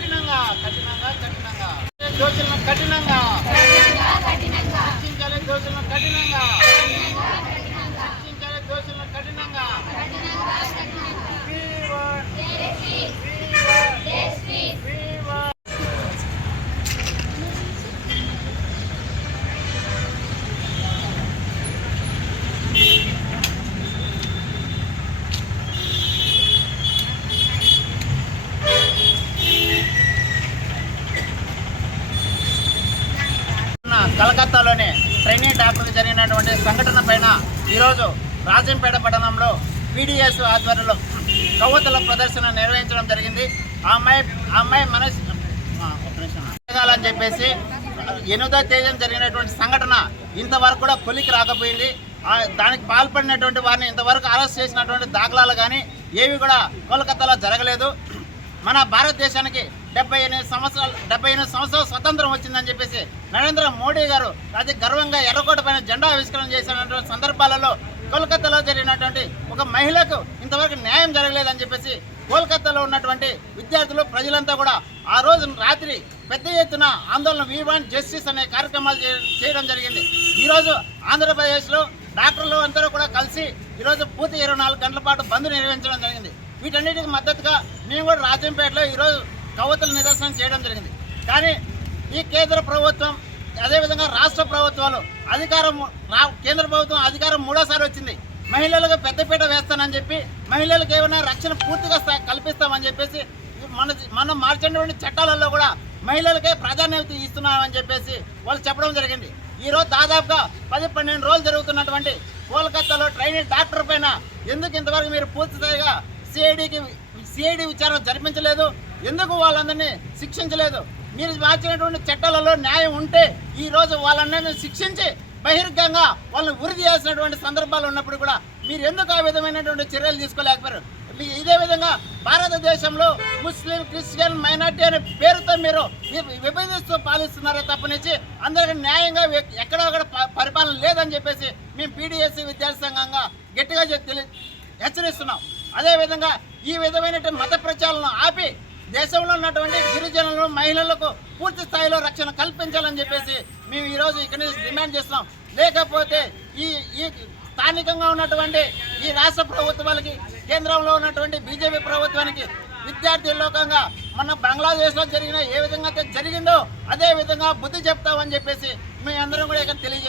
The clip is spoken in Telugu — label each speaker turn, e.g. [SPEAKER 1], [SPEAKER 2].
[SPEAKER 1] కఠినంగా కఠినంగా కఠినంగా. దోషులను కఠినంగా. శిక్షించాలి దోషులను కఠినంగా. కలకత్తాలోని ట్రైనింగ్ డాక్టర్లు జరిగినటువంటి సంఘటన పైన ఈరోజు రాజంపేట పట్టణంలో పీడిఎస్ ఆధ్వర్యంలో కవ్వతుల ప్రదర్శన నిర్వహించడం జరిగింది. ఆ అమ్మాయి ఆ అమ్మాయి మనసు అని చెప్పేసి ఎనిమిదో తేదీన జరిగినటువంటి సంఘటన ఇంతవరకు కూడా కొలికి రాకపోయింది. దానికి పాల్పడినటువంటి వారిని ఇంతవరకు అరెస్ట్ చేసినటువంటి దాఖలాలు కానీ ఏవి కూడా కోల్కతాలో జరగలేదు. మన భారతదేశానికి డెబ్బై ఎనిమిది సంవత్సరాలు డెబ్బై ఎనిమిది సంవత్సరాలు స్వతంత్రం వచ్చిందని చెప్పేసి నరేంద్ర మోడీ గారు అతి గర్వంగా ఎర్రకోట పైన జెండా ఆవిష్కరణ చేసినటువంటి సందర్భాలలో కోల్కతాలో జరిగినటువంటి ఒక మహిళకు ఇంతవరకు న్యాయం జరగలేదని చెప్పేసి కోల్కతాలో ఉన్నటువంటి విద్యార్థులు ప్రజలంతా కూడా ఆ రోజు రాత్రి పెద్ద ఎత్తున ఆందోళన వీవాన్ జస్టిస్ అనే కార్యక్రమాలు చే- చేయడం జరిగింది. ఈరోజు ఆంధ్రప్రదేశ్లో డాక్టర్లు అందరూ కూడా కలిసి ఈరోజు పూర్తి ఇరవై నాలుగు గంటల పాటు బంద్ నిర్వహించడం జరిగింది. వీటన్నిటికి మద్దతుగా మేము కూడా రాజంపేటలో ఈరోజు కవతలు నిదర్శనం చేయడం జరిగింది. కానీ ఈ కేంద్ర ప్రభుత్వం అదేవిధంగా రాష్ట్ర ప్రభుత్వాలు అధికారం రా- కేంద్ర ప్రభుత్వం అధికారం మూడోసారి వచ్చింది. మహిళలకు పెద్దపీట వేస్తానని చెప్పి మహిళలకు ఏమైనా రక్షణ పూర్తిగా కల్పిస్తామని చెప్పేసి మన మనం మార్చినటువంటి చట్టాలలో కూడా మహిళలకే ప్రాధాన్యత ఇస్తున్నామని చెప్పేసి వాళ్ళు చెప్పడం జరిగింది. ఈరోజు దాదాపుగా పది పన్నెండు రోజులు జరుగుతున్నటువంటి కోల్కతాలో ట్రైనింగ్ డాక్టర్ పైన ఎందుకు ఇంతవరకు మీరు పూర్తిగా సిఐడికి సిఐడి విచారణ జరిపించలేదు? ఎందుకు వాళ్ళందరినీ శిక్షించలేదు? మీరు మార్చినటువంటి చట్టాలలో న్యాయం ఉంటే ఈ రోజు వాళ్ళందరినీ శిక్షించి బహిర్గంగా వాళ్ళని ఉరిది చేసినటువంటి సందర్భాలు ఉన్నప్పుడు కూడా మీరు ఎందుకు ఆ విధమైనటువంటి చర్యలు తీసుకోలేకపోయారు? మీ- ఇదే విధంగా భారతదేశంలో ముస్లిం క్రిస్టియన్ మైనార్టీ అనే పేరుతో మీరు విభజిస్తూ పాలిస్తున్నారే తప్పనిచ్చి అందరికీ న్యాయంగా ఎక్కడ అక్కడ ప- పరిపాలన లేదని చెప్పేసి మేము పీడిఎస్సీ విద్యార్థి సంఘంగా గట్టిగా తెలి హెచ్చరిస్తున్నాం. అదేవిధంగా ఈ విధమైనటువంటి మత ప్రచారాలను ఆపి దేశంలో ఉన్నటువంటి గిరిజనులు మహిళలకు పూర్తి స్థాయిలో రక్షణ కల్పించాలని చెప్పేసి మేము ఈరోజు ఇక్కడి నుంచి డిమాండ్ చేస్తున్నాం. లేకపోతే ఈ ఈ స్థానికంగా ఉన్నటువంటి ఈ రాష్ట్ర ప్రభుత్వాలకి కేంద్రంలో ఉన్నటువంటి బీజేపీ ప్రభుత్వానికి విద్యార్థి లోకంగా మన బంగ్లాదేశ్లో జరిగిన ఏ విధంగా అయితే జరిగిందో అదే విధంగా బుద్ధి చెప్తామని చెప్పేసి మీ అందరం కూడా ఇక్కడ తెలియజేస్తాం